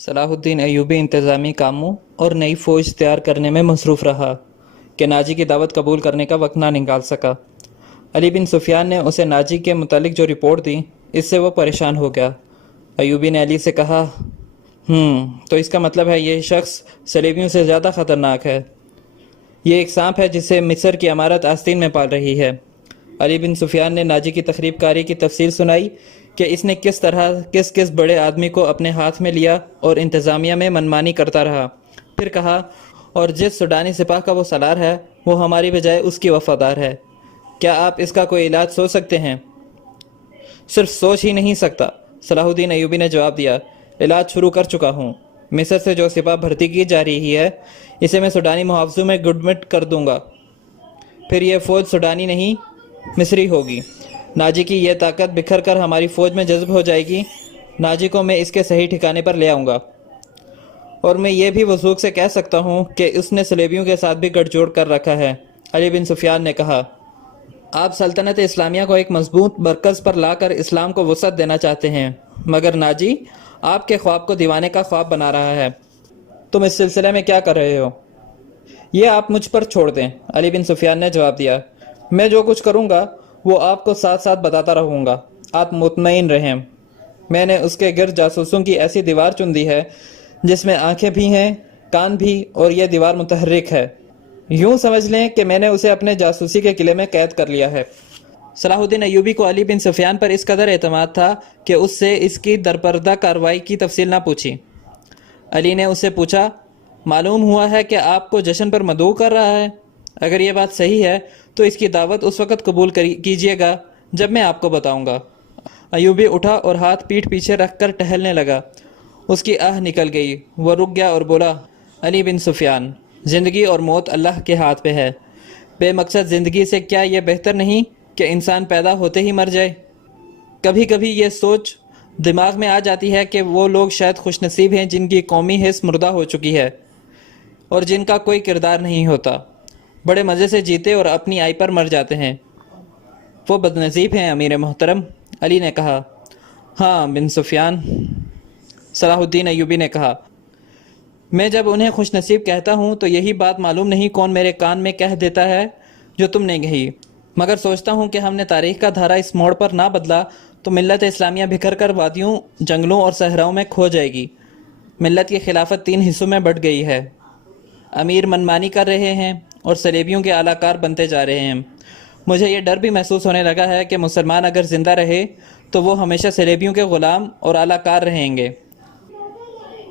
صلاح الدین ایوبی انتظامی کاموں اور نئی فوج تیار کرنے میں مصروف رہا کہ ناجی کی دعوت قبول کرنے کا وقت نہ نکال سکا۔ علی بن سفیان نے اسے ناجی کے متعلق جو رپورٹ دی، اس سے وہ پریشان ہو گیا۔ ایوبی نے علی سے کہا، تو اس کا مطلب ہے یہ شخص صلیبیوں سے زیادہ خطرناک ہے۔ یہ ایک سانپ ہے جسے مصر کی عمارت آستین میں پال رہی ہے۔ علی بن سفیان نے ناجی کی تخریب کاری کی تفصیل سنائی کہ اس نے کس طرح کس بڑے آدمی کو اپنے ہاتھ میں لیا اور انتظامیہ میں منمانی کرتا رہا۔ پھر کہا، اور جس سوڈانی سپاہ کا وہ سالار ہے، وہ ہماری بجائے اس کی وفادار ہے۔ کیا آپ اس کا کوئی علاج سوچ سکتے ہیں؟ صرف سوچ ہی نہیں سکتا، صلاح الدین ایوبی نے جواب دیا۔ علاج شروع کر چکا ہوں۔ مصر سے جو سپاہ بھرتی کی جا رہی ہے، اسے میں سوڈانی محافظوں میں گڈمٹ کر دوں گا۔ پھر یہ فوج سوڈانی نہیں، مصری ہوگی۔ ناجی کی یہ طاقت بکھر کر ہماری فوج میں جذب ہو جائے گی۔ ناجی کو میں اس کے صحیح ٹھکانے پر لے آؤں گا، اور میں یہ بھی وثوق سے کہہ سکتا ہوں کہ اس نے صلیبیوں کے ساتھ بھی گٹھ جوڑ کر رکھا ہے۔ علی بن سفیان نے کہا، آپ سلطنت اسلامیہ کو ایک مضبوط مرکز پر لا کر اسلام کو وسعت دینا چاہتے ہیں، مگر ناجی آپ کے خواب کو دیوانے کا خواب بنا رہا ہے۔ تم اس سلسلے میں کیا کر رہے ہو؟ یہ آپ مجھ پر چھوڑ دیں، علی بن سفیان نے جواب دیا۔ میں جو کچھ کروں گا وہ آپ کو ساتھ ساتھ بتاتا رہوں گا، آپ مطمئن رہیں۔ میں نے اس کے گرد جاسوسوں کی ایسی دیوار چن دی ہے جس میں آنکھیں بھی ہیں، کان بھی، اور یہ دیوار متحرک ہے۔ یوں سمجھ لیں کہ میں نے اسے اپنے جاسوسی کے قلعے میں قید کر لیا ہے۔ صلاح الدین ایوبی کو علی بن سفیان پر اس قدر اعتماد تھا کہ اس سے اس کی درپردہ کارروائی کی تفصیل نہ پوچھی۔ علی نے اس سے پوچھا، معلوم ہوا ہے کہ آپ کو جشن پر مدعو کر رہا ہے؟ اگر یہ بات صحیح ہے تو اس کی دعوت اس وقت قبول کیجیے گا جب میں آپ کو بتاؤں گا۔ ایوبی اٹھا اور ہاتھ پیٹھ پیچھے رکھ کر ٹہلنے لگا۔ اس کی آہ نکل گئی، وہ رک گیا اور بولا، علی بن سفیان، زندگی اور موت اللہ کے ہاتھ پہ ہے۔ بے مقصد زندگی سے کیا یہ بہتر نہیں کہ انسان پیدا ہوتے ہی مر جائے؟ کبھی کبھی یہ سوچ دماغ میں آ جاتی ہے کہ وہ لوگ شاید خوش نصیب ہیں جن کی قومی حس مردہ ہو چکی ہے اور جن کا کوئی کردار نہیں ہوتا، بڑے مزے سے جیتے اور اپنی آئی پر مر جاتے ہیں۔ وہ بدنصیب ہیں امیر محترم، علی نے کہا۔ ہاں بن سفیان، صلاح الدین ایوبی نے کہا، میں جب انہیں خوش نصیب کہتا ہوں تو یہی بات معلوم نہیں کون میرے کان میں کہہ دیتا ہے جو تم نے کہی، مگر سوچتا ہوں کہ ہم نے تاریخ کا دھارا اس موڑ پر نہ بدلا تو ملت اسلامیہ بکھر کر وادیوں، جنگلوں اور صحراؤں میں کھو جائے گی۔ ملت کی خلافت 3 حصوں میں بٹ گئی ہے۔ امیر منمانی کر رہے ہیں اور صلیبیوں کے اعلی کار بنتے جا رہے ہیں۔ مجھے یہ ڈر بھی محسوس ہونے لگا ہے کہ مسلمان اگر زندہ رہے تو وہ ہمیشہ صلیبیوں کے غلام اور اعلی کار رہیں گے۔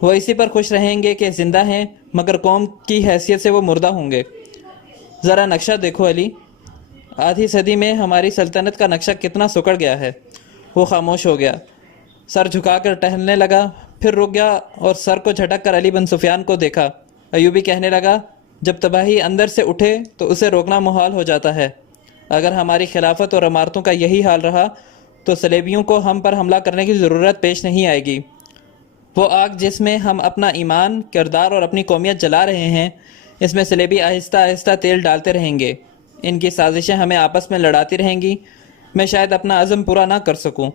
وہ اسی پر خوش رہیں گے کہ زندہ ہیں، مگر قوم کی حیثیت سے وہ مردہ ہوں گے۔ ذرا نقشہ دیکھو علی، آدھی صدی میں ہماری سلطنت کا نقشہ کتنا سکڑ گیا ہے۔ وہ خاموش ہو گیا، سر جھکا کر ٹہلنے لگا، پھر رک گیا اور سر کو جھٹک کر علی بن سفیان کو دیکھا۔ ایوبی کہنے لگا، جب تباہی اندر سے اٹھے تو اسے روکنا محال ہو جاتا ہے۔ اگر ہماری خلافت اور عمارتوں کا یہی حال رہا تو صلیبیوں کو ہم پر حملہ کرنے کی ضرورت پیش نہیں آئے گی۔ وہ آگ جس میں ہم اپنا ایمان، کردار اور اپنی قومیت جلا رہے ہیں، اس میں صلیبی آہستہ آہستہ تیل ڈالتے رہیں گے۔ ان کی سازشیں ہمیں آپس میں لڑاتی رہیں گی۔ میں شاید اپنا عزم پورا نہ کر سکوں،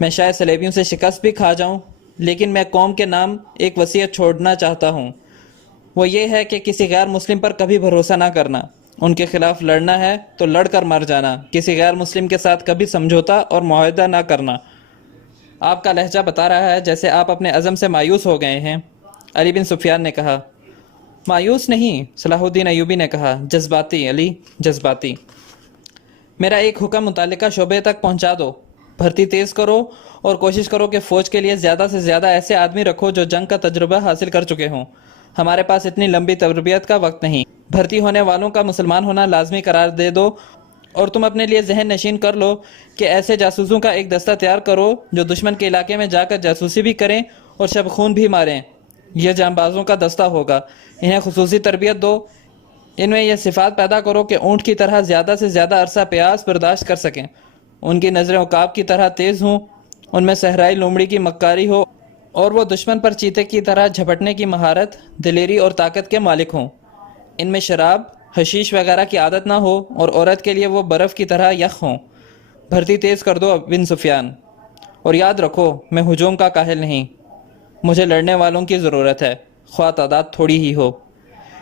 میں شاید صلیبیوں سے شکست بھی کھا جاؤں، لیکن میں قوم کے نام ایک وصیت چھوڑنا چاہتا ہوں۔ وہ یہ ہے کہ کسی غیر مسلم پر کبھی بھروسہ نہ کرنا۔ ان کے خلاف لڑنا ہے تو لڑ کر مر جانا، کسی غیر مسلم کے ساتھ کبھی سمجھوتا اور معاہدہ نہ کرنا۔ آپ کا لہجہ بتا رہا ہے جیسے آپ اپنے عزم سے مایوس ہو گئے ہیں، علی بن سفیان نے کہا۔ مایوس نہیں، صلاح الدین ایوبی نے کہا، جذباتی علی، جذباتی۔ میرا ایک حکم متعلقہ شعبے تک پہنچا دو، بھرتی تیز کرو اور کوشش کرو کہ فوج کے لیے زیادہ سے زیادہ ایسے آدمی رکھو جو جنگ کا تجربہ حاصل کر چکے ہوں۔ ہمارے پاس اتنی لمبی تربیت کا وقت نہیں۔ بھرتی ہونے والوں کا مسلمان ہونا لازمی قرار دے دو، اور تم اپنے لیے ذہن نشین کر لو کہ ایسے جاسوسوں کا ایک دستہ تیار کرو جو دشمن کے علاقے میں جا کر جاسوسی بھی کریں اور شب خون بھی ماریں۔ یہ جانبازوں کا دستہ ہوگا۔ انہیں خصوصی تربیت دو، ان میں یہ صفات پیدا کرو کہ اونٹ کی طرح زیادہ سے زیادہ عرصہ پیاس برداشت کر سکیں، ان کی نظریں عقاب کی طرح تیز ہوں، ان میں صحرائی لومڑی کی مکاری ہو، اور وہ دشمن پر چیتے کی طرح جھپٹنے کی مہارت، دلیری اور طاقت کے مالک ہوں۔ ان میں شراب، حشیش وغیرہ کی عادت نہ ہو اور عورت کے لیے وہ برف کی طرح یخ ہوں۔ بھرتی تیز کر دو بن سفیان، اور یاد رکھو میں ہجوم کا کاہل نہیں۔ مجھے لڑنے والوں کی ضرورت ہے، خواہ تعداد تھوڑی ہی ہو،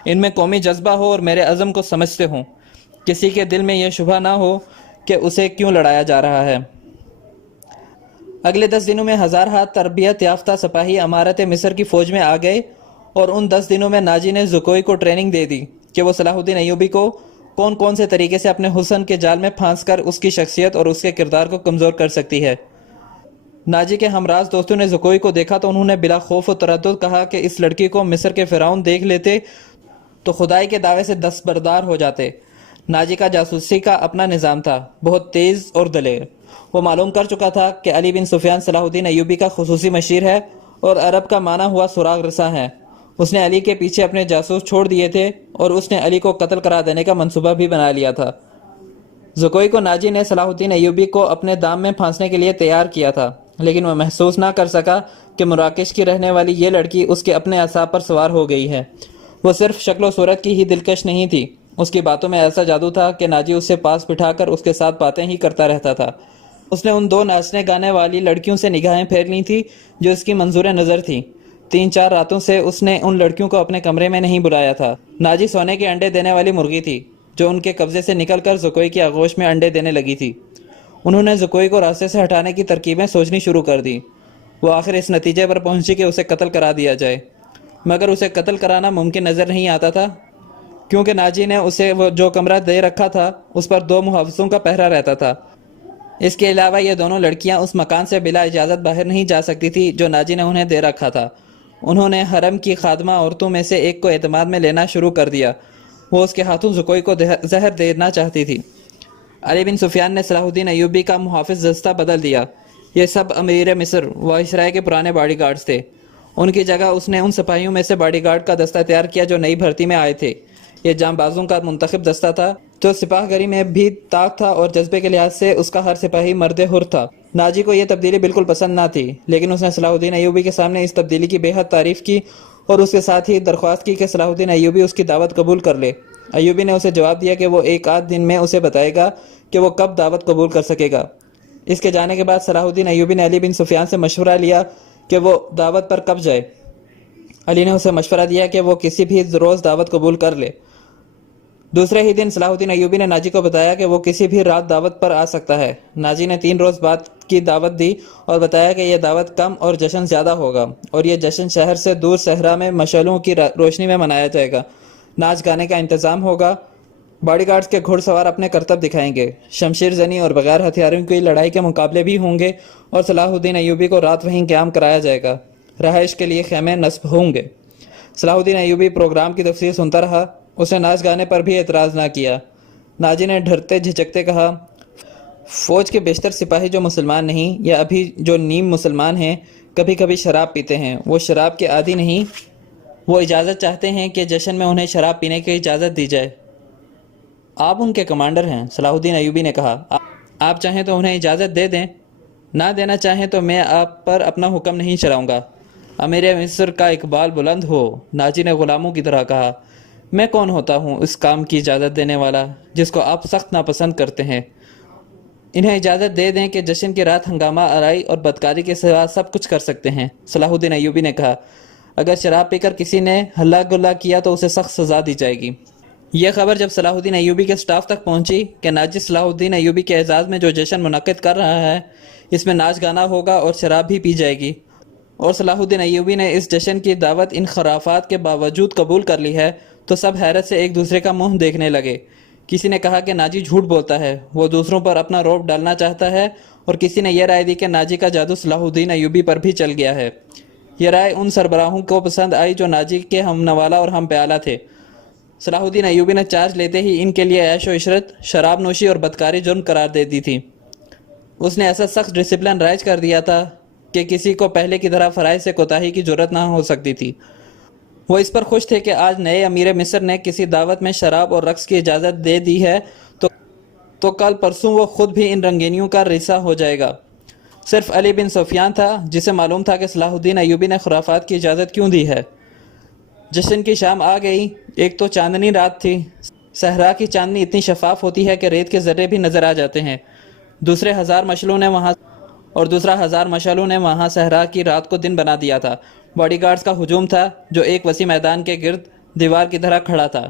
ان میں قومی جذبہ ہو اور میرے عزم کو سمجھتے ہوں، کسی کے دل میں یہ شبہ نہ ہو کہ اسے کیوں لڑایا جا رہا ہے۔ اگلے 10 دنوں میں 1000 ہاتھ تربیت یافتہ سپاہی امارت مصر کی فوج میں آ گئے، اور ان 10 دنوں میں ناجی نے زکوئی کو ٹریننگ دے دی کہ وہ صلاح الدین ایوبی کو کون کون سے طریقے سے اپنے حسن کے جال میں پھانس کر اس کی شخصیت اور اس کے کردار کو کمزور کر سکتی ہے۔ ناجی کے ہمراز دوستوں نے زکوئی کو دیکھا تو انہوں نے بلا خوف و تردد کہا کہ اس لڑکی کو مصر کے فرعون دیکھ لیتے تو خدائی کے دعوے سے دستبردار ہو جاتے۔ ناجی کا جاسوسی کا اپنا نظام تھا، بہت تیز اور دلیر۔ وہ معلوم کر چکا تھا کہ علی بن سفیان صلاح الدین ایوبی کا خصوصی مشیر ہے اور عرب کا معنی ہوا سراغ رساں ہے۔ اس نے علی کے پیچھے اپنے جاسوس چھوڑ دیے تھے اور اس نے علی کو قتل کرا دینے کا منصوبہ بھی بنا لیا تھا۔ زکوئی کو ناجی نے صلاح الدین ایوبی کو اپنے دام میں پھانسنے کے لیے تیار کیا تھا، لیکن وہ محسوس نہ کر سکا کہ مراکش کی رہنے والی یہ لڑکی اس کے اپنے اعصاب پر سوار ہو گئی ہے۔ وہ صرف شکل و صورت کی ہی دلکش نہیں تھی، اس کی باتوں میں ایسا جادو تھا کہ ناجی اسے پاس بٹھا کر اس کے ساتھ باتیں ہی کرتا رہتا تھا۔ اس نے ان 2 ناچنے گانے والی لڑکیوں سے نگاہیں پھیر لی تھی جو اس کی منظور نظر تھی۔ 3-4 راتوں سے اس نے ان لڑکیوں کو اپنے کمرے میں نہیں بلایا تھا۔ ناجی سونے کے انڈے دینے والی مرغی تھی جو ان کے قبضے سے نکل کر زکوئی کی آغوش میں انڈے دینے لگی تھی۔ انہوں نے زکوئی کو راستے سے ہٹانے کی ترکیبیں سوچنی شروع کر دی۔ وہ آخر اس نتیجے پر پہنچی کہ اسے قتل کرا دیا جائے، مگر اسے قتل کرانا ممکن نظر نہیں آتا تھا، کیونکہ ناجی نے اسے وہ جو کمرہ دے رکھا تھا اس پر 2 محافظوں کا پہرا رہتا تھا۔ اس کے علاوہ یہ دونوں لڑکیاں اس مکان سے بلا اجازت باہر نہیں جا سکتی تھی جو ناجی نے انہیں دے رکھا تھا۔ انہوں نے حرم کی خادمہ عورتوں میں سے ایک کو اعتماد میں لینا شروع کر دیا۔ وہ اس کے ہاتھوں زکوئی کو زہر دینا چاہتی تھی۔ علی بن سفیان نے صلاح الدین ایوبی کا محافظ دستہ بدل دیا۔ یہ سب امیر مصر وائسرائے کے پرانے باڈی گارڈز تھے۔ ان کی جگہ اس نے ان سپاہیوں میں سے باڈی گارڈ کا دستہ تیار کیا جو نئی بھرتی میں آئے تھے۔ یہ جام بازوں کا منتخب دستہ تھا جو سپاہ گری میں بھی طاق تھا اور جذبے کے لحاظ سے اس کا ہر سپاہی مرد حر تھا۔ ناجی کو یہ تبدیلی بالکل پسند نہ تھی، لیکن اس نے صلاح الدین ایوبی کے سامنے اس تبدیلی کی بے حد تعریف کی اور اس کے ساتھ ہی درخواست کی کہ صلاح الدین ایوبی اس کی دعوت قبول کر لے۔ ایوبی نے اسے جواب دیا کہ وہ 1 دن میں اسے بتائے گا کہ وہ کب دعوت قبول کر سکے گا۔ اس کے جانے کے بعد صلاح الدین ایوبی نے علی بن سفیان سے مشورہ لیا کہ وہ دعوت پر کب جائے۔ علی نے اسے مشورہ دیا کہ وہ کسی بھی روز دعوت قبول کر لے۔ دوسرے ہی دن صلاح الدین ایوبی نے ناجی کو بتایا کہ وہ کسی بھی رات دعوت پر آ سکتا ہے۔ ناجی نے 3 روز بعد کی دعوت دی اور بتایا کہ یہ دعوت کم اور جشن زیادہ ہوگا، اور یہ جشن شہر سے دور صحرا میں مشعلوں کی روشنی میں منایا جائے گا۔ ناچ گانے کا انتظام ہوگا، باڈی گارڈز کے گھڑ سوار اپنے کرتب دکھائیں گے، شمشیر زنی اور بغیر ہتھیاروں کی لڑائی کے مقابلے بھی ہوں گے، اور صلاح الدین ایوبی کو رات وہیں قیام کرایا جائے گا۔ رہائش کے لیے خیمے نصب ہوں گے۔ صلاح الدین ایوبی پروگرام کی تفصیل سنتا رہا، اس نے ناچ گانے پر بھی اعتراض نہ کیا۔ ناجی نے ڈرتے جھجکتے کہا، فوج کے بیشتر سپاہی جو مسلمان نہیں یا ابھی جو نیم مسلمان ہیں کبھی کبھی شراب پیتے ہیں۔ وہ شراب کے عادی نہیں، وہ اجازت چاہتے ہیں کہ جشن میں انہیں شراب پینے کی اجازت دی جائے۔ آپ ان کے کمانڈر ہیں، صلاح الدین ایوبی نے کہا، آپ چاہیں تو انہیں اجازت دے دیں، نہ دینا چاہیں تو میں آپ پر اپنا حکم نہیں چلاؤں گا۔ امیر مصر کا اقبال بلند ہو، ناجی نے غلاموں کی طرح کہا، میں کون ہوتا ہوں اس کام کی اجازت دینے والا جس کو آپ سخت ناپسند کرتے ہیں؟ انہیں اجازت دے دیں کہ جشن کی رات ہنگامہ آرائی اور بدکاری کے سوا سب کچھ کر سکتے ہیں۔ صلاح الدین ایوبی نے کہا، اگر شراب پی کر کسی نے ہلا گلا کیا تو اسے سخت سزا دی جائے گی۔ یہ خبر جب صلاح الدین ایوبی کے سٹاف تک پہنچی کہ ناجی صلاح الدین ایوبی کے اعزاز میں جو جشن منعقد کر رہا ہے اس میں ناچ گانا ہوگا اور شراب بھی پی جائے گی، اور صلاح الدین ایوبی نے اس جشن کی دعوت ان خرافات کے باوجود قبول کر لی ہے، تو سب حیرت سے ایک دوسرے کا منہ دیکھنے لگے۔ کسی نے کہا کہ ناجی جھوٹ بولتا ہے، وہ دوسروں پر اپنا رعب ڈالنا چاہتا ہے، اور کسی نے یہ رائے دی کہ ناجی کا جادو صلاح الدین ایوبی پر بھی چل گیا ہے۔ یہ رائے ان سربراہوں کو پسند آئی جو ناجی کے ہم نوالا اور ہم پیالہ تھے۔ صلاح الدین ایوبی نے چارج لیتے ہی ان کے لیے عیش و عشرت، شراب نوشی اور بدکاری جرم قرار دے دی تھی۔ اس نے ایسا سخت ڈسپلن رائج کر دیا تھا کہ کسی کو پہلے کی طرح فرائض سے کوتاہی کی جرت نہ ہو سکتی تھی۔ وہ اس پر خوش تھے کہ آج نئے امیر مصر نے کسی دعوت میں شراب اور رقص کی اجازت دے دی ہے تو کل پرسوں وہ خود بھی ان رنگینیوں کا رسا ہو جائے گا۔ صرف علی بن سفیان تھا جسے معلوم تھا کہ صلاح الدین ایوبی نے خرافات کی اجازت کیوں دی ہے۔ جشن کی شام آ گئی۔ ایک تو چاندنی رات تھی، صحرا کی چاندنی اتنی شفاف ہوتی ہے کہ ریت کے ذرے بھی نظر آ جاتے ہیں۔ دوسرا ہزار مشعلوں نے وہاں صحرا کی رات کو دن بنا دیا تھا۔ باڈی گارڈز کا ہجوم تھا جو ایک وسیع میدان کے گرد دیوار کی طرح کھڑا تھا۔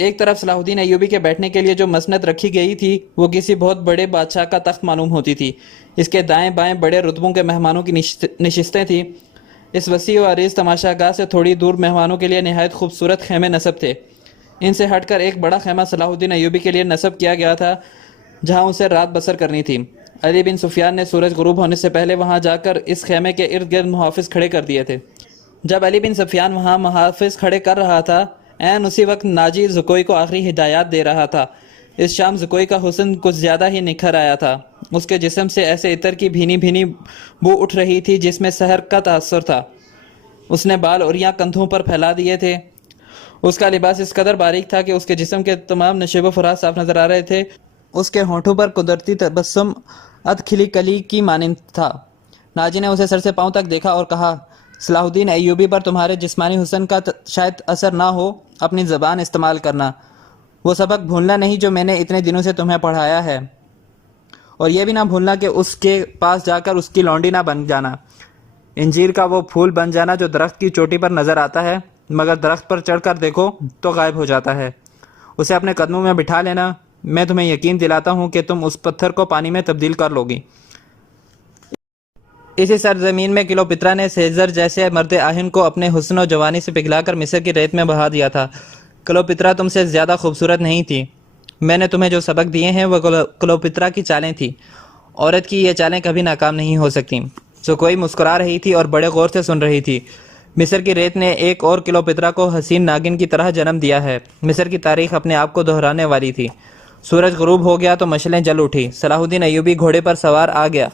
ایک طرف صلاح الدین ایوبی کے بیٹھنے کے لیے جو مسند رکھی گئی تھی وہ کسی بہت بڑے بادشاہ کا تخت معلوم ہوتی تھی۔ اس کے دائیں بائیں بڑے رتبوں کے مہمانوں کی نشستیں تھیں۔ اس وسیع و عریض تماشا گاہ سے تھوڑی دور مہمانوں کے لیے نہایت خوبصورت خیمے نصب تھے۔ ان سے ہٹ کر ایک بڑا خیمہ صلاح الدین ایوبی کے لیے نصب کیا گیا تھا جہاں اسے رات بسر کرنی تھی۔ علی بن سفیان نے سورج غروب ہونے سے پہلے وہاں جا کر اس خیمے کے ارد گرد محافظ کھڑے کر دیے تھے۔ جب علی بن سفیان وہاں محافظ کھڑے کر رہا تھا، عین اسی وقت ناجی زکوئی کو آخری ہدایات دے رہا تھا۔ اس شام زکوئی کا حسن کچھ زیادہ ہی نکھر آیا تھا۔ اس کے جسم سے ایسے عطر کی بھینی بھینی بو اٹھ رہی تھی جس میں سحر کا تاثر تھا۔ اس نے بال اوریاں کندھوں پر پھیلا دیے تھے۔ اس کا لباس اس قدر باریک تھا کہ اس کے جسم کے تمام نشیب و فراز صاف نظر آ رہے تھے۔ اس کے ہونٹوں پر قدرتی تبسم اد کھلی کلی کی مانند تھا۔ ناجی نے اسے سر سے پاؤں تک دیکھا اور کہا، صلاح الدین ایوبی پر تمہارے جسمانی حسن کا شاید اثر نہ ہو، اپنی زبان استعمال کرنا۔ وہ سبق بھولنا نہیں جو میں نے اتنے دنوں سے تمہیں پڑھایا ہے، اور یہ بھی نہ بھولنا کہ اس کے پاس جا کر اس کی لونڈی نہ بن جانا، انجیر کا وہ پھول بن جانا جو درخت کی چوٹی پر نظر آتا ہے مگر درخت پر چڑھ کر دیکھو تو غائب ہو جاتا ہے۔ اسے اپنے قدموں میں بٹھا لینا، میں تمہیں یقین دلاتا ہوں کہ تم اس پتھر کو پانی میں تبدیل کر لو گی۔ اسی سرزمین میں کلوپترا نے سیزر جیسے مرد آہن کو اپنے حسن و جوانی سے پگھلا کر مصر کی ریت میں بہا دیا تھا۔ کلوپترا تم سے زیادہ خوبصورت نہیں تھی۔ میں نے تمہیں جو سبق دیے ہیں وہ کلوپترا کی چالیں تھیں۔ عورت کی یہ چالیں کبھی ناکام نہیں ہو سکتیں۔ زکوئی مسکرا رہی تھی اور بڑے غور سے سن رہی تھی۔ مصر کی ریت نے ایک اور کلوپترا کو حسین ناگن کی طرح جنم دیا ہے۔ مصر کی تاریخ اپنے آپ کو دہرانے والی تھی۔ سورج غروب ہو گیا تو مشعلیں جل اٹھی۔ صلاح الدین ایوبی گھوڑے پر سوار آ گیا۔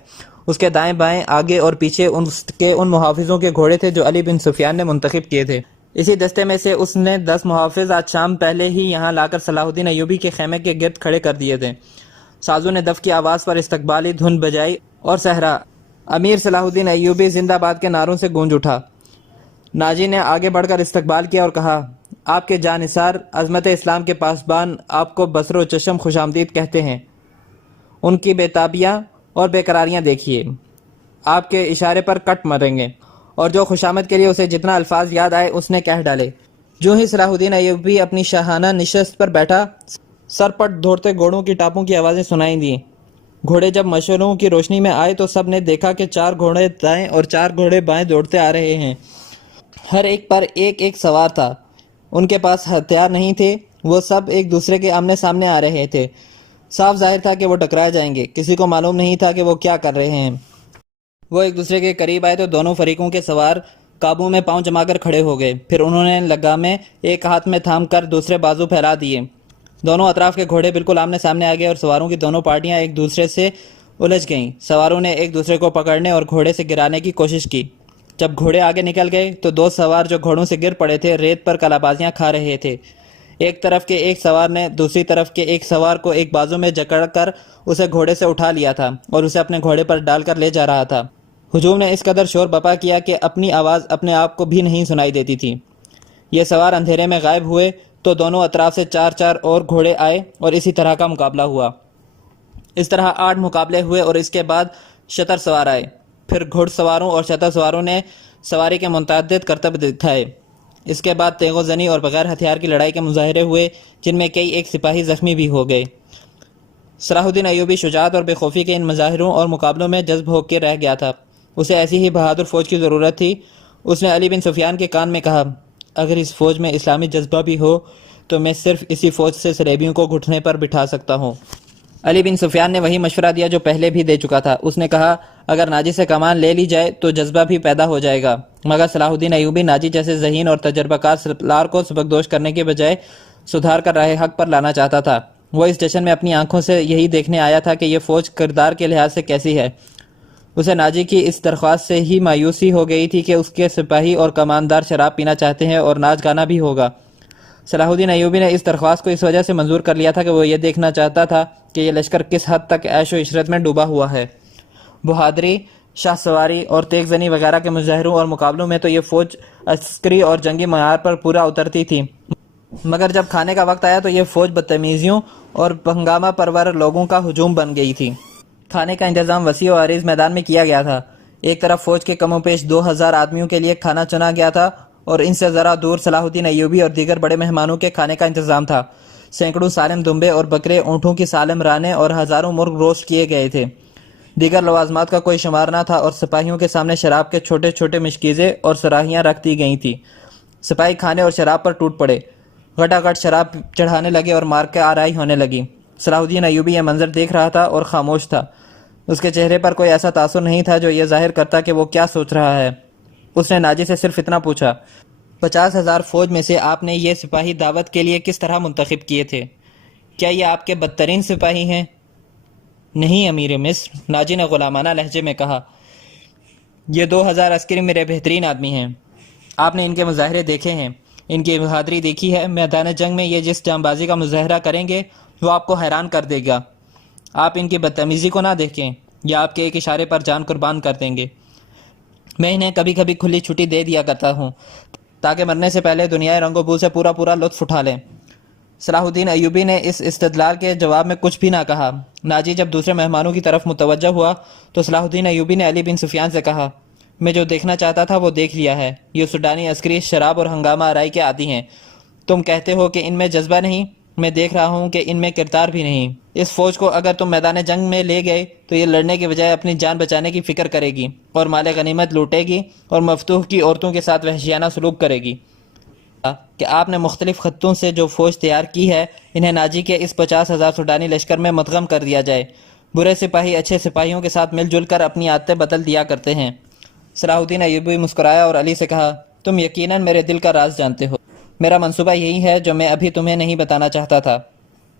اس کے دائیں بائیں آگے اور پیچھے ان محافظوں کے گھوڑے تھے جو علی بن سفیان نے منتخب کیے تھے۔ اسی دستے میں سے اس نے 10 محافظ آج شام پہلے ہی یہاں لا کر صلاح الدین ایوبی کے خیمے کے گرد کھڑے کر دیے تھے۔ سازوں نے دف کی آواز پر استقبالی دھن بجائی اور صحرا امیر صلاح الدین ایوبی زندہ باد کے نعروں سے گونج اٹھا۔ ناجی نے آگے بڑھ کر استقبال کیا اور کہا، آپ کے جانثار عظمت اسلام کے پاسبان آپ کو بصر و چشم خوش آمدید کہتے ہیں۔ ان کی بے تابیاں اور بے قراریاں دیکھیے، آپ کے اشارے پر کٹ مریں گے۔ اور جو خوشامد کے لیے اسے جتنا الفاظ یاد آئے اس نے کہہ ڈالے۔ جو ہی صلاح الدین ایوبی اپنی شاہانہ نشست پر بیٹھا، سر پٹ دوڑتے گھوڑوں کی ٹاپوں کی آوازیں سنائی دیں۔ گھوڑے جب مشعلوں کی روشنی میں آئے تو سب نے دیکھا کہ 4 گھوڑے دائیں اور 4 گھوڑے بائیں دوڑتے آ رہے ہیں۔ ہر ایک پر ایک ایک سوار تھا۔ ان کے پاس ہتھیار نہیں تھے، وہ سب ایک دوسرے کے آمنے سامنے آ رہے تھے۔ صاف ظاہر تھا کہ وہ ٹکرا جائیں گے۔ کسی کو معلوم نہیں تھا کہ وہ کیا کر رہے ہیں۔ وہ ایک دوسرے کے قریب آئے تو دونوں فریقوں کے سوار قابو میں پاؤں جما کر کھڑے ہو گئے۔ پھر انہوں نے لگامیں ایک ہاتھ میں تھام کر دوسرے بازو پھیلا دیے۔ دونوں اطراف کے گھوڑے بالکل آمنے سامنے آ گئے اور سواروں کی دونوں پارٹیاں ایک دوسرے سے الجھ گئیں۔ سواروں نے ایک دوسرے کو پکڑنے اور گھوڑے سے گرانے کی کوشش کی۔ جب گھوڑے آگے نکل گئے تو 2 سوار جو گھوڑوں سے گر پڑے تھے ریت پر کلابازیاں کھا رہے تھے۔ ایک طرف کے ایک سوار نے دوسری طرف کے ایک سوار کو ایک بازو میں جکڑ کر اسے گھوڑے سے اٹھا لیا تھا اور اسے اپنے گھوڑے پر ڈال کر لے جا رہا تھا۔ ہجوم نے اس قدر شور بپا کیا کہ اپنی آواز اپنے آپ کو بھی نہیں سنائی دیتی تھی۔ یہ سوار اندھیرے میں غائب ہوئے تو دونوں اطراف سے 4 اور گھوڑے آئے اور اسی طرح کا مقابلہ ہوا۔ اس طرح 8 مقابلے ہوئے اور اس کے بعد شتر سوار آئے۔ پھر گھڑ سواروں اور شتر سواروں نے سواری کے متعدد کرتب دکھائے۔ اس کے بعد تیغ و زنی اور بغیر ہتھیار کی لڑائی کے مظاہرے ہوئے جن میں کئی ایک سپاہی زخمی بھی ہو گئے۔ صلاح الدین ایوبی شجاعت اور بے خوفی کے ان مظاہروں اور مقابلوں میں جذب ہو کے رہ گیا تھا۔ اسے ایسی ہی بہادر فوج کی ضرورت تھی۔ اس نے علی بن سفیان کے کان میں کہا، اگر اس فوج میں اسلامی جذبہ بھی ہو تو میں صرف اسی فوج سے صلیبیوں کو گھٹنے پر بٹھا سکتا ہوں۔ علی بن سفیان نے وہی مشورہ دیا جو پہلے بھی دے چکا تھا۔ اس نے کہا، اگر ناجی سے کمان لے لی جائے تو جذبہ بھی پیدا ہو جائے گا۔ مگر صلاح الدین ایوبی ناجی جیسے ذہین اور تجربہ کار سالار کو سبکدوش کرنے کے بجائے سدھار کر راہ حق پر لانا چاہتا تھا۔ وہ اس جشن میں اپنی آنکھوں سے یہی دیکھنے آیا تھا کہ یہ فوج کردار کے لحاظ سے کیسی ہے۔ اسے ناجی کی اس درخواست سے ہی مایوسی ہو گئی تھی کہ اس کے سپاہی اور کماندار شراب پینا چاہتے ہیں اور ناچ گانا بھی ہوگا۔ صلاح الدین ایوبی نے اس درخواست کو اس وجہ سے منظور کر لیا تھا کہ وہ یہ دیکھنا چاہتا تھا کہ یہ لشکر کس حد تک عیش و عشرت میں ڈوبا ہوا ہے۔ بہادری، شاہ سواری اور تیغ زنی وغیرہ کے مظاہروں اور مقابلوں میں تو یہ فوج عسکری اور جنگی معیار پر پورا اترتی تھی، مگر جب کھانے کا وقت آیا تو یہ فوج بدتمیزیوں اور ہنگامہ پرور لوگوں کا ہجوم بن گئی تھی۔ کھانے کا انتظام وسیع و عریض میدان میں کیا گیا تھا۔ ایک طرف فوج کے کم و بیش 2000 آدمیوں کے لیے کھانا چنا گیا تھا اور ان سے ذرا دور صلاح الدین ایوبی اور دیگر بڑے مہمانوں کے کھانے کا انتظام تھا۔ سینکڑوں سالم دمبے اور بکرے، اونٹوں کی سالم رانیں اور ہزاروں مرغ روسٹ کیے گئے تھے۔ دیگر لوازمات کا کوئی شمار نہ تھا اور سپاہیوں کے سامنے شراب کے چھوٹے چھوٹے مشکیزیں اور سراہیاں رکھ دی گئی تھیں۔ سپاہی کھانے اور شراب پر ٹوٹ پڑے، گھٹا گھٹ شراب چڑھانے لگے اور مار کے آرائی ہونے لگی۔ صلاح الدین ایوبی یہ منظر دیکھ رہا تھا اور خاموش تھا۔ اس کے چہرے پر کوئی ایسا تاثر نہیں تھا جو یہ ظاہر کرتا کہ وہ کیا سوچ رہا ہے۔ اس نے ناجی سے صرف اتنا پوچھا، 50,000 فوج میں سے آپ نے یہ سپاہی دعوت کے لیے کس طرح منتخب کیے تھے؟ کیا یہ آپ کے بدترین سپاہی ہیں؟ نہیں امیر مصر، ناجی نے غلامانہ لہجے میں کہا، یہ 2000 عسکری میرے بہترین آدمی ہیں۔ آپ نے ان کے مظاہرے دیکھے ہیں، ان کی بہادری دیکھی ہے۔ میدان جنگ میں یہ جس جاں بازی کا مظاہرہ کریں گے وہ آپ کو حیران کر دے گا۔ آپ ان کی بدتمیزی کو نہ دیکھیں، یہ آپ کے ایک اشارے پر جان قربان کر دیں گے۔ میں انہیں کبھی کبھی کھلی چھٹی دے دیا کرتا ہوں تاکہ مرنے سے پہلے دنیائے رنگ و بو سے پورا لطف اٹھا لیں۔ صلاح الدین ایوبی نے اس استدلال کے جواب میں کچھ بھی نہ کہا۔ ناجی جب دوسرے مہمانوں کی طرف متوجہ ہوا تو صلاح الدین ایوبی نے علی بن سفیان سے کہا، میں جو دیکھنا چاہتا تھا وہ دیکھ لیا ہے۔ یہ سوڈانی عسکری شراب اور ہنگامہ آرائی کے عادی ہیں۔ تم کہتے ہو کہ ان میں جذبہ نہیں، میں دیکھ رہا ہوں کہ ان میں کردار بھی نہیں۔ اس فوج کو اگر تم میدان جنگ میں لے گئے تو یہ لڑنے کے بجائے اپنی جان بچانے کی فکر کرے گی اور مال غنیمت لوٹے گی اور مفتوح کی عورتوں کے ساتھ وحشیانہ سلوک کرے گی۔ کہ آپ نے مختلف خطوں سے جو فوج تیار کی ہے انہیں ناجی کے اس 50,000 سوڈانی لشکر میں مدغم کر دیا جائے۔ برے سپاہی اچھے سپاہیوں کے ساتھ مل جل کر اپنی عادتیں بدل دیا کرتے ہیں۔ صلاح الدین ایوبی مسکرایا اور علی سے کہا، تم یقیناً میرے دل کا راز جانتے ہو۔ میرا منصوبہ یہی ہے جو میں ابھی تمہیں نہیں بتانا چاہتا تھا،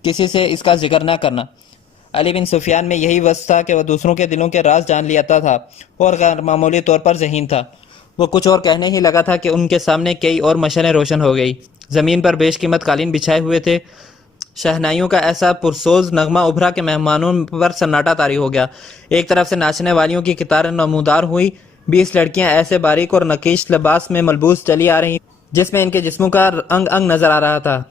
کسی سے اس کا ذکر نہ کرنا۔ علی بن سفیان میں یہی وصف تھا کہ وہ دوسروں کے دلوں کے راز جان لیتا تھا اور غیر معمولی طور پر ذہین تھا۔ وہ کچھ اور کہنے ہی لگا تھا کہ ان کے سامنے کئی اور مشعلیں روشن ہو گئی۔ زمین پر بیش قیمت قالین بچھائے ہوئے تھے۔ شہنائیوں کا ایسا پرسوز نغمہ ابھرا کہ مہمانوں پر سناٹا طاری ہو گیا۔ ایک طرف سے ناچنے والیوں کی قطار نمودار ہوئی، 20 لڑکیاں ایسے باریک اور نقیش لباس میں ملبوس چلی آ رہی جس میں ان کے جسموں کا انگ انگ نظر آ رہا تھا۔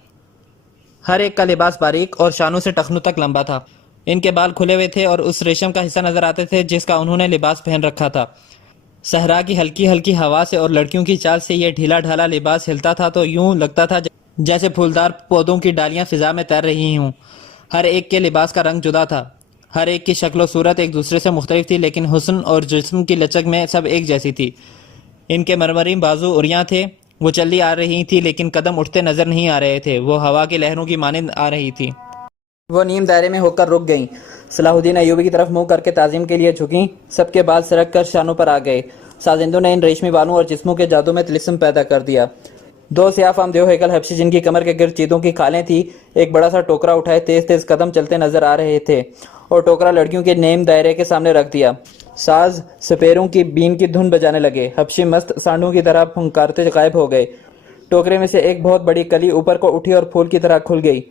ہر ایک کا لباس باریک اور شانوں سے ٹخنوں تک لمبا تھا۔ ان کے بال کھلے ہوئے تھے اور اس ریشم کا حصہ نظر آتے تھے جس کا انہوں نے لباس پہن رکھا تھا۔ صحرا کی ہلکی ہلکی ہوا سے اور لڑکیوں کی چال سے یہ ڈھیلا ڈھالا لباس ہلتا تھا تو یوں لگتا تھا جیسے پھولدار پودوں کی ڈالیاں فضا میں تیر رہی ہوں۔ ہر ایک کے لباس کا رنگ جدا تھا، ہر ایک کی شکل و صورت ایک دوسرے سے مختلف تھی، لیکن حسن اور جسم کی لچک میں سب ایک جیسی تھی۔ ان کے مرمری بازو عریاں تھے، وہ چلی آ رہی تھی لیکن قدم اٹھتے نظر نہیں آ رہے تھے، وہ ہوا کی لہروں کی مانند آ رہی تھی۔ وہ نیم دائرے میں ہو کر رک گئیں، صلاح الدین ایوبی کی طرف منہ کر کے تعظیم کے لیے جھکیں۔ سب کے بال سرک کر شانوں پر آ گئے۔ سازندوں نے ان ریشمی بالوں اور جسموں کے جادو میں طلسم پیدا کر دیا۔ 2 سیاہ فام دیو ہیکل حبشی جن کی کمر کے گرد چیتوں کی کھالیں تھی، ایک بڑا سا ٹوکرا اٹھائے تیز تیز قدم چلتے نظر آ رہے تھے اور ٹوکرا لڑکیوں کے نیم دائرے کے سامنے رکھ دیا۔ ساز سپیروں کی بین کی دھن بجانے لگے، حبشی مست سانڈوں کی طرح پھنکارتے غائب ہو گئے۔ ٹوکرے میں سے ایک بہت بڑی کلی اوپر کو اٹھی اور پھول کی طرح کھل گئی۔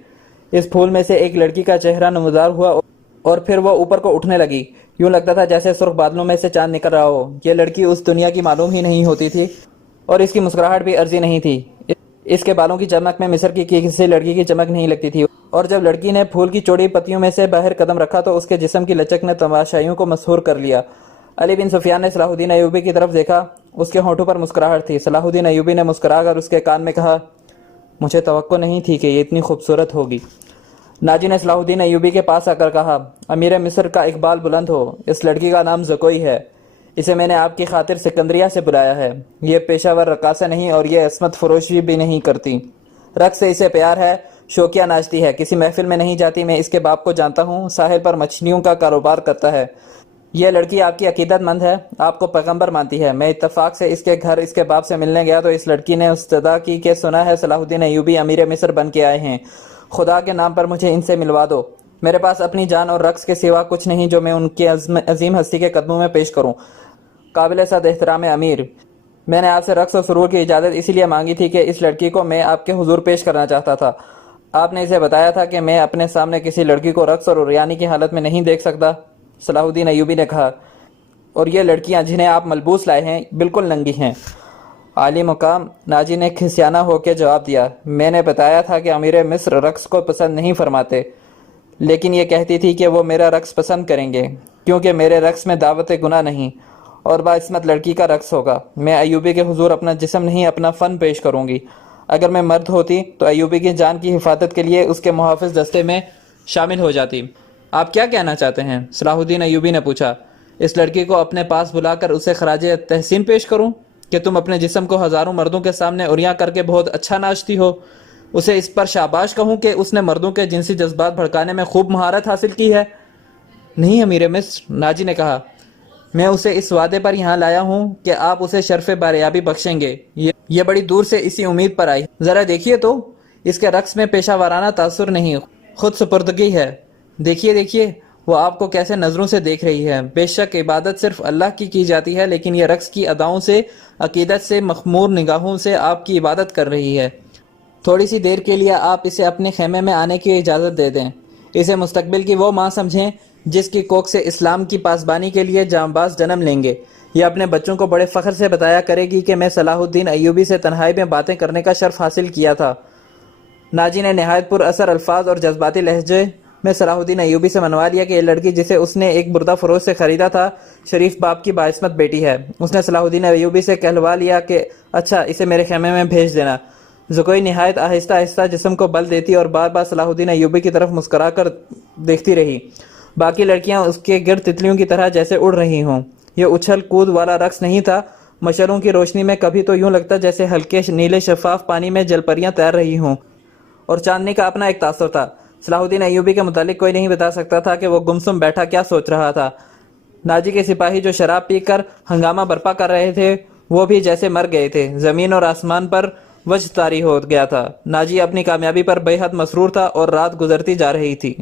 اس پھول میں سے ایک لڑکی کا چہرہ نمودار ہوا اور پھر وہ اوپر کو اٹھنے لگی، یوں لگتا تھا جیسے سرخ بادلوں میں سے چاند نکل رہا ہو۔ یہ لڑکی اس دنیا کی معلوم ہی نہیں ہوتی تھی اور اس کی مسکراہٹ بھی عرضی نہیں تھی۔ اس کے بالوں کی چمک میں مصر کی کسی لڑکی کی چمک نہیں لگتی تھی، اور جب لڑکی نے پھول کی چوڑی پتیوں میں سے باہر قدم رکھا تو اس کے جسم کی لچک نے تماشائیوں کو مسحور کر لیا۔ علی بن سفیان نے صلاح الدین ایوبی کی طرف دیکھا، اس کے ہونٹوں پر مسکراہٹ تھی۔ صلاح الدین ایوبی نے مسکرا کر اس کے کان میں کہا، مجھے توقع نہیں تھی کہ یہ اتنی خوبصورت ہوگی۔ ناجی نے صلاح الدین ایوبی کے پاس آ کر کہا، امیر مصر کا اقبال بلند ہو، اس لڑکی کا نام زکوئی ہے، اسے میں نے آپ کی خاطر سکندریہ سے بلایا ہے۔ یہ پیشہ ور رقاصہ نہیں اور یہ عصمت فروشی بھی نہیں کرتی، رقص سے اسے پیار ہے، شوقیہ ناچتی ہے، کسی محفل میں نہیں جاتی۔ میں اس کے باپ کو جانتا ہوں، ساحل پر مچھلیوں کا کاروبار کرتا ہے۔ یہ لڑکی آپ کی عقیدت مند ہے، آپ کو پیغمبر مانتی ہے۔ میں اتفاق سے اس کے گھر اس کے باپ سے ملنے گیا تو اس لڑکی نے استدعا کی کہ سنا ہے صلاح الدین ایوبی امیر مصر بن کے آئے ہیں، خدا کے نام پر مجھے ان سے ملوا دو۔ میرے پاس اپنی جان اور رقص کے سوا کچھ نہیں جو میں ان کی عظیم ہستی کے قدموں میں پیش کروں۔ قابل صد احترام امیر، میں نے آپ سے رقص و سرور کی اجازت اسی لیے مانگی تھی کہ اس لڑکی کو میں آپ کے حضور پیش کرنا چاہتا تھا۔ آپ نے اسے بتایا تھا کہ میں اپنے سامنے کسی لڑکی کو رقص اور عریانی کی حالت میں نہیں دیکھ سکتا۔ صلاح الدین ایوبی نے کہا، اور یہ لڑکیاں جنہیں آپ ملبوس لائے ہیں بالکل ننگی ہیں۔ عالی مقام ناجی نے کھسیانہ ہو کے جواب دیا، میں نے بتایا تھا کہ امیر مصر رقص کو پسند نہیں فرماتے، لیکن یہ کہتی تھی کہ وہ میرا رقص پسند کریں گے کیونکہ میرے رقص میں دعوت گناہ نہیں، اور باعصمت لڑکی کا رقص ہوگا۔ میں ایوبی کے حضور اپنا جسم نہیں اپنا فن پیش کروں گی۔ اگر میں مرد ہوتی تو ایوبی کی جان کی حفاظت کے لیے اس کے محافظ دستے میں شامل ہو جاتی۔ آپ کیا کہنا چاہتے ہیں؟ صلاح الدین ایوبی نے پوچھا۔ اس لڑکی کو اپنے پاس بلا کر اسے خراج تحسین پیش کروں کہ تم اپنے جسم کو ہزاروں مردوں کے سامنے عریاں کر کے بہت اچھا ناچتی ہو؟ اسے اس پر شاباش کہوں کہ اس نے مردوں کے جنسی جذبات بھڑکانے میں خوب مہارت حاصل کی ہے؟ نہیں امیر مصر، ناجی نے کہا، میں اسے اس وعدے پر یہاں لایا ہوں کہ آپ اسے شرف باریابی بخشیں گے۔ یہ بڑی دور سے اسی امید پر آئی۔ ذرا دیکھیے تو، اس کے رقص میں پیشہ وارانہ تاثر نہیں، خود سپردگی ہے۔ دیکھیے وہ آپ کو کیسے نظروں سے دیکھ رہی ہے۔ بے شک عبادت صرف اللہ کی جاتی ہے، لیکن یہ رقص کی اداؤں سے، عقیدت سے، مخمور نگاہوں سے آپ کی عبادت کر رہی ہے۔ تھوڑی سی دیر کے لیے آپ اسے اپنے خیمے میں آنے کی اجازت دے دیں۔ اسے مستقبل کی وہ ماں سمجھیں جس کی کوکھ سے اسلام کی پاسبانی کے لیے جانباز جنم لیں گے۔ یہ اپنے بچوں کو بڑے فخر سے بتایا کرے گی کہ میں صلاح الدین ایوبی سے تنہائی میں باتیں کرنے کا شرف حاصل کیا تھا۔ ناجی نے نہایت پر اثر الفاظ اور جذباتی لہجے میں صلاح الدین ایوبی سے منوا لیا کہ یہ لڑکی جسے اس نے ایک بردہ فروش سے خریدا تھا، شریف باپ کی باعصمت بیٹی ہے۔ اس نے صلاح الدین ایوبی سے کہلوا لیا کہ اچھا، اسے میرے خیمے میں بھیج دینا۔ زکوئی نہایت آہستہ آہستہ جسم کو بل دیتی اور بار بار صلاح الدین ایوبی کی طرف مسکرا کر دیکھتی رہی۔ باقی لڑکیاں اس کے گرد تتلیوں کی طرح جیسے اڑ رہی ہوں۔ یہ اچھل کود والا رقص نہیں تھا۔ مشعلوں کی روشنی میں کبھی تو یوں لگتا جیسے ہلکے نیلے شفاف پانی میں جل پریاں تیر رہی ہوں، اور چاندنی کا اپنا ایک تاثر تھا۔ صلاح الدین ایوبی کے متعلق کوئی نہیں بتا سکتا تھا کہ وہ گمسم بیٹھا کیا سوچ رہا تھا۔ ناجی کے سپاہی جو شراب پی کر ہنگامہ برپا کر رہے تھے، وہ بھی جیسے مر گئے تھے۔ زمین اور آسمان پر وجہ طاری ہو گیا تھا۔ ناجی اپنی کامیابی پر بے حد مسرور تھا اور رات گزرتی جا رہی تھی۔